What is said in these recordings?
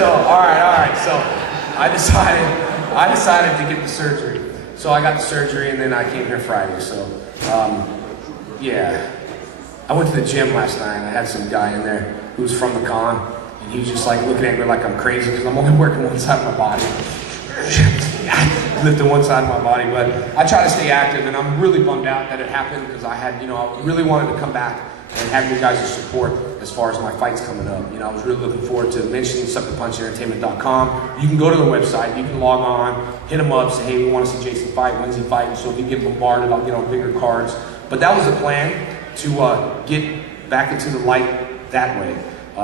So, all right. So, I decided to get the surgery. So I got the surgery, and then I came here Friday. So, yeah. I went to the gym last night, and I had some guy in there who was from the con, and he was just like looking at me like I'm crazy because I'm only working one side of my body. Lifting one side of my body, but I try to stay active, and I'm really bummed out that it happened because I had, I really wanted to come back and have your guys' support as far as my fights coming up. I was really looking forward to mentioning suckerpunchentertainment.com. You can go to the website, you can log on, hit them up, say, hey, we want to see Jason fight, when's he fighting? So if you get bombarded, I'll get on bigger cards. But that was the plan, to get back into the light that way,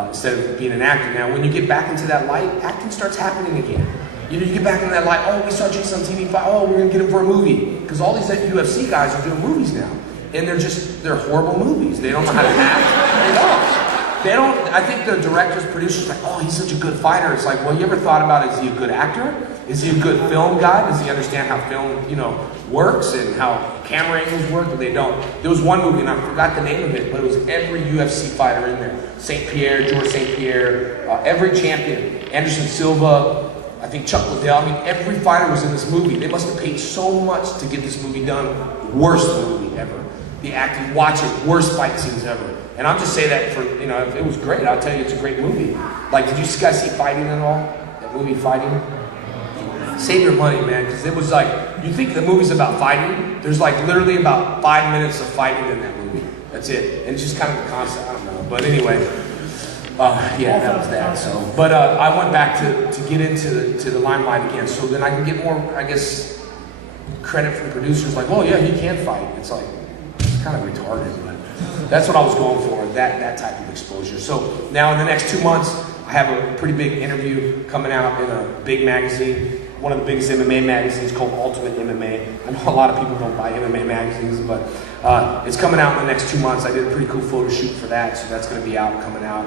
instead of being an actor. Now, when you get back into that light, acting starts happening again. You get back in that light, oh, we saw Jason on TV fight, oh, we're gonna get him for a movie. Because all these UFC guys are doing movies now. And they're horrible movies. They don't know how to act. They don't. I think the directors, producers, like, oh, he's such a good fighter. It's like, well, you ever thought about, is he a good actor? Is he a good film guy? Does he understand how film, works and how camera angles work? But they don't. There was one movie, and I forgot the name of it, but it was every UFC fighter in there. George St. Pierre, every champion, Anderson Silva, I think Chuck Liddell. I mean, every fighter was in this movie. They must have paid so much to get this movie done. Worst movie ever. The acting, watch it, worst fight scenes ever. And I'll just say that for, if it was great, I'll tell you it's a great movie. Like, did you guys see Fighting at all? That movie, Fighting? Save your money, man, because it was like, you think the movie's about fighting, there's like literally about 5 minutes of fighting in that movie. That's it. And it's just kind of the concept, I don't know. But anyway, yeah, that was that. So, but I went back to get into the limelight again, so then I can get more, I guess, credit from producers. Like, oh yeah, he can fight. It's like, it's kind of retarded, but that's what I was going for, that type of exposure. So now in the next 2 months, I have a pretty big interview coming out in a big magazine, one of the biggest MMA magazines called Ultimate MMA. I know a lot of people don't buy MMA magazines, but it's coming out in the next 2 months. I did a pretty cool photo shoot for that, so that's going to be coming out.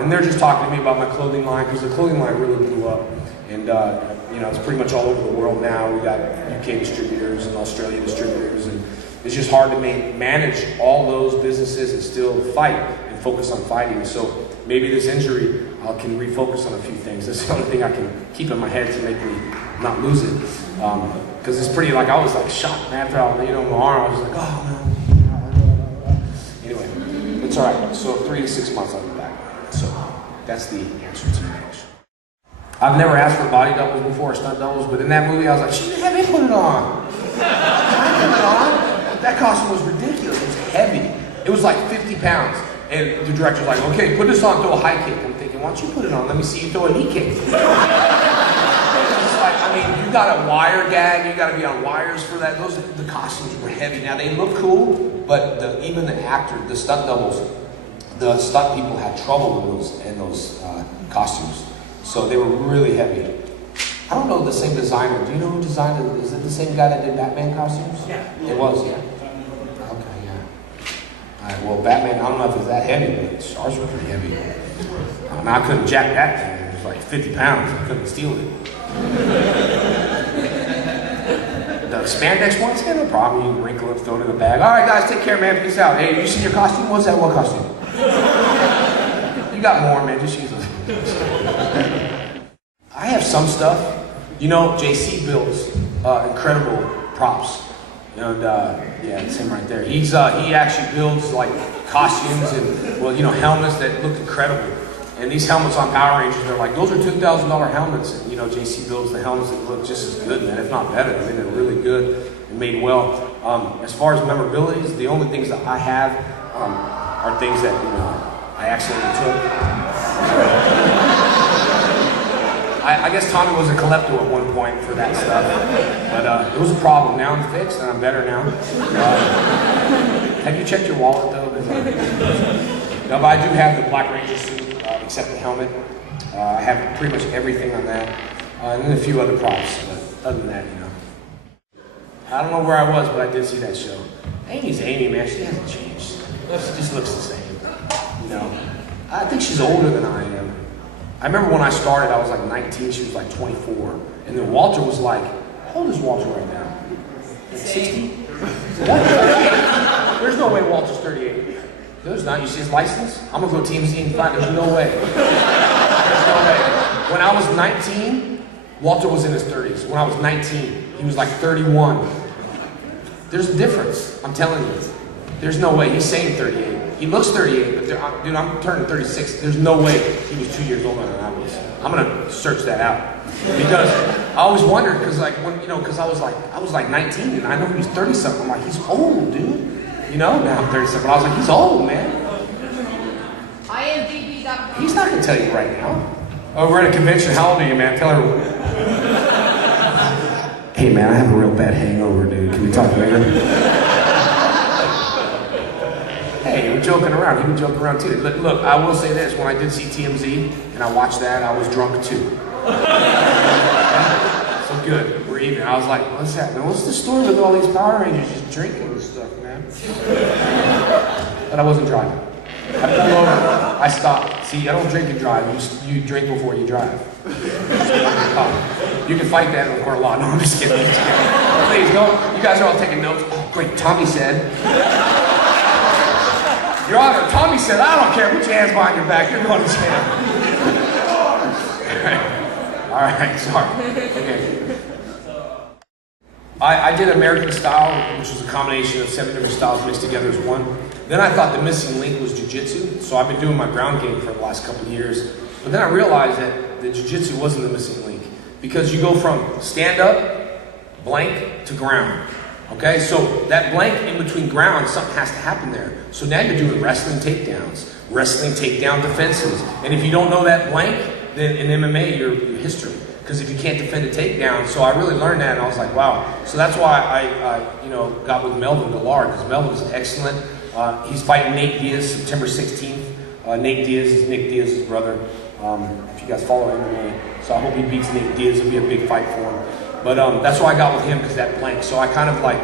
And they're just talking to me about my clothing line, because the clothing line really blew up. And it's pretty much all over the world now. We got UK distributors and Australian distributors, and it's just hard to manage all those businesses and still fight and focus on fighting. So maybe this injury, I can refocus on a few things. That's the only thing I can keep in my head to make me not lose it. Because it's pretty, like, I was like shocked after my arm. I was like, oh no. Anyway, it's all right. So 3 to 6 months I'll be back. So that's the answer to your question. I've never asked for body doubles before, or stunt doubles, but in that movie I was like, she didn't have me put it on. I put it on. That costume was ridiculous. It was heavy. It was like 50 pounds. And the director's like, okay, put this on, throw a high kick. I'm thinking, why don't you put it on? Let me see you throw a knee kick. It's like, I mean, you got a wire gag, you got to be on wires for that. The costumes were heavy. Now, they look cool, but even the actor, the stunt doubles, the stunt people had trouble with those costumes. So they were really heavy. I don't know the same designer. Do you know who designed it? Is it the same guy that did Batman costumes? Yeah. It was, yeah. Okay, yeah. All right, well, Batman, I don't know if it was that heavy, but ours were pretty heavy. I couldn't jack that thing. It was like 50 pounds. I couldn't steal it. The spandex ones, yeah, no problem. You can wrinkle it, throw it in the bag. All right, guys, take care, man. Peace out. Hey, you see your costume? What's that one costume? You got more, man. Just use it. I have some stuff. JC builds incredible props. And yeah, it's him right there. He actually builds like costumes and helmets that look incredible. And these helmets on Power Rangers, they're like, those are $2,000 helmets. And JC builds the helmets that look just as good, man, if not better. I mean, they're really good and made well. As far as memorabilities, the only things that I have are things that I accidentally took. I guess Tommy was a klepto at one point for that stuff, but it was a problem. Now I'm fixed and I'm better now. Have you checked your wallet though? No, but I do have the Black Ranger suit, except the helmet. I have pretty much everything on that, and then a few other props, but other than that, I don't know where I was, but I did see that show. Amy's Amy, man, she hasn't changed. She just looks the same, I think she's older than I am. I remember when I started, I was like 19, she was like 24. And then Walter was like, how old is Walter right now? 60? Walter's 38? There's no way Walter's 38. There's not. You see his license? I'm gonna go TMZ and find it. There's no way. There's no way. When I was 19, Walter was in his 30s. When I was 19, he was like 31. There's a difference, I'm telling you. There's no way, he's saying 38. He looks 38, but dude, I'm turning 36. There's no way he was 2 years older than I was. I'm gonna search that out. Because I always wondered, because like when, because I was like 19 and I know he was 30 something. I'm like, he's old, dude. Now I'm 30 something. I was like, he's old, man. IMDb.com. He's not gonna tell you right now. Oh, we're at a convention. How old are you, man? Tell everyone. Hey, man, I have a real bad hangover, dude. Can we talk later? Hey, we're joking around. He was joking around too. Look, I will say this. When I did see TMZ and I watched that, I was drunk too. So good. We're even. I was like, what's happening? What's the story with all these Power Rangers just drinking and stuff, man? But I wasn't driving. I pulled over. I stopped. See, I don't drink and drive. You drink before you drive. You can fight that in the court of law. No, I'm just kidding. Please, don't. You guys are all taking notes. Oh, great. Tommy said. Your Honor, Tommy said, I don't care. Put your hands behind your back. You're going to jail. All right, sorry. Okay. I did American Style, which was a combination of 7 different styles mixed together as one. Then I thought the missing link was jiu-jitsu, so I've been doing my ground game for the last couple of years. But then I realized that the jiu-jitsu wasn't the missing link, because you go from stand-up, blank, to ground. Okay, so that blank in between ground, something has to happen there. So now you're doing wrestling takedowns, wrestling takedown defenses. And if you don't know that blank, then in MMA, you're history. Because if you can't defend a takedown, so I really learned that, and I was like, wow. So that's why I got with Melvin Gillard, because Melvin's excellent. He's fighting Nate Diaz September 16th. Nate Diaz is Nick Diaz's brother. If you guys follow MMA, so I hope he beats Nate Diaz. It'll be a big fight for him. But that's why I got with him, because that blank. So I kind of like,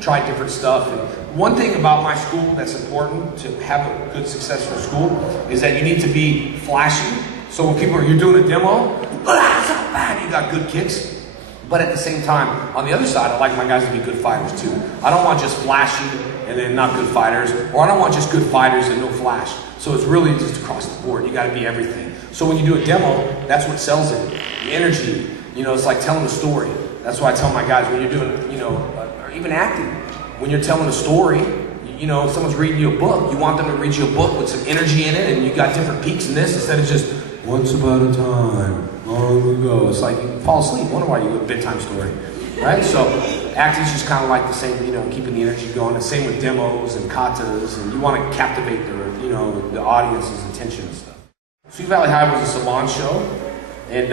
tried different stuff. And one thing about my school that's important to have a good, successful school is that you need to be flashy. So when you're doing a demo, you got good kicks. But at the same time, on the other side, I like my guys to be good fighters too. I don't want just flashy and then not good fighters, or I don't want just good fighters and no flash. So it's really just across the board. You got to be everything. So when you do a demo, that's what sells it. The energy. It's like telling a story. That's why I tell my guys, when you're doing, or even acting, when you're telling a story, if someone's reading you a book, you want them to read you a book with some energy in it, and you got different peaks in this instead of just, once upon a time, long ago. It's like you fall asleep, wonder why you do a bedtime story, right? So acting's just kind of like the same, keeping the energy going. The same with demos and katas, and you want to captivate the audience's attention and stuff. Sweet Valley High was a salon show, and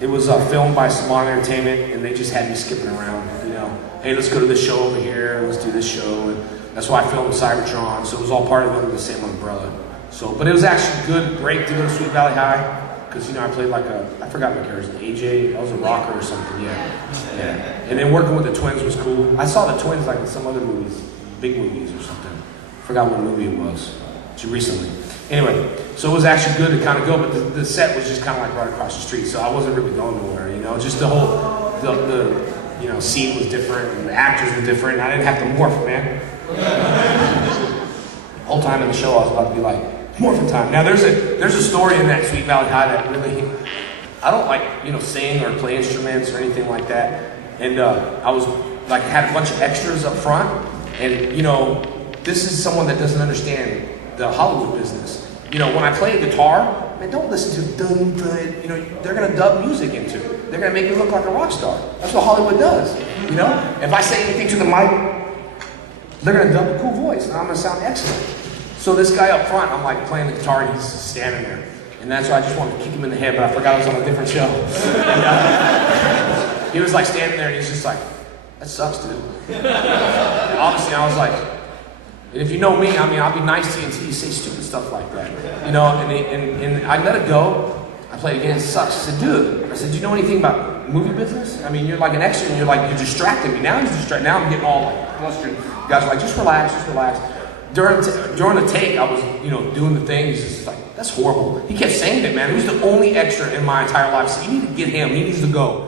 it was filmed by Salon Entertainment, and they just had me skipping around, Hey, let's go to this show over here, let's do this show, and that's why I filmed Cybertron, so it was all part of under the same umbrella. So, but it was actually good, great to go to Sweet Valley High, because, I played like I forgot my character, AJ, I was a rocker or something, yeah. And then working with the twins was cool. I saw the twins like in some other movies, big movies or something. I forgot what movie it was, recently. Anyway, so it was actually good to kind of go, but the set was just kind of like right across the street, so I wasn't really going nowhere, just the whole, the scene was different, and the actors were different, and I didn't have to morph, man. The whole time in the show, I was about to be like, morphin' time. Now there's a story in that Sweet Valley High that really, I don't like, sing or play instruments or anything like that, and I was like, had a bunch of extras up front, and this is someone that doesn't understand the Hollywood business. When I play a guitar, man, don't listen to dun dun. They're gonna dub music into it. They're gonna make me look like a rock star. That's what Hollywood does. If I say anything to the mic, they're gonna dub a cool voice, and I'm gonna sound excellent. So this guy up front, I'm like playing the guitar, and he's standing there, and that's why I just wanted to kick him in the head, but I forgot I was on a different show. And, he was like standing there, and he's just like, that sucks, dude. And honestly, I was like. And if you know me, I'll be nice to you until you say stupid stuff like that. And I let it go. I played again, it sucks. I said, dude, do you know anything about movie business? You're like an extra, and you're distracting me. Now he's distracted. Now I'm getting all like flustered. You guys are like, just relax. During the take, I was, doing the thing. He's just like, that's horrible. He kept saying it, man. He was the only extra in my entire life. So you need to get him. He needs to go.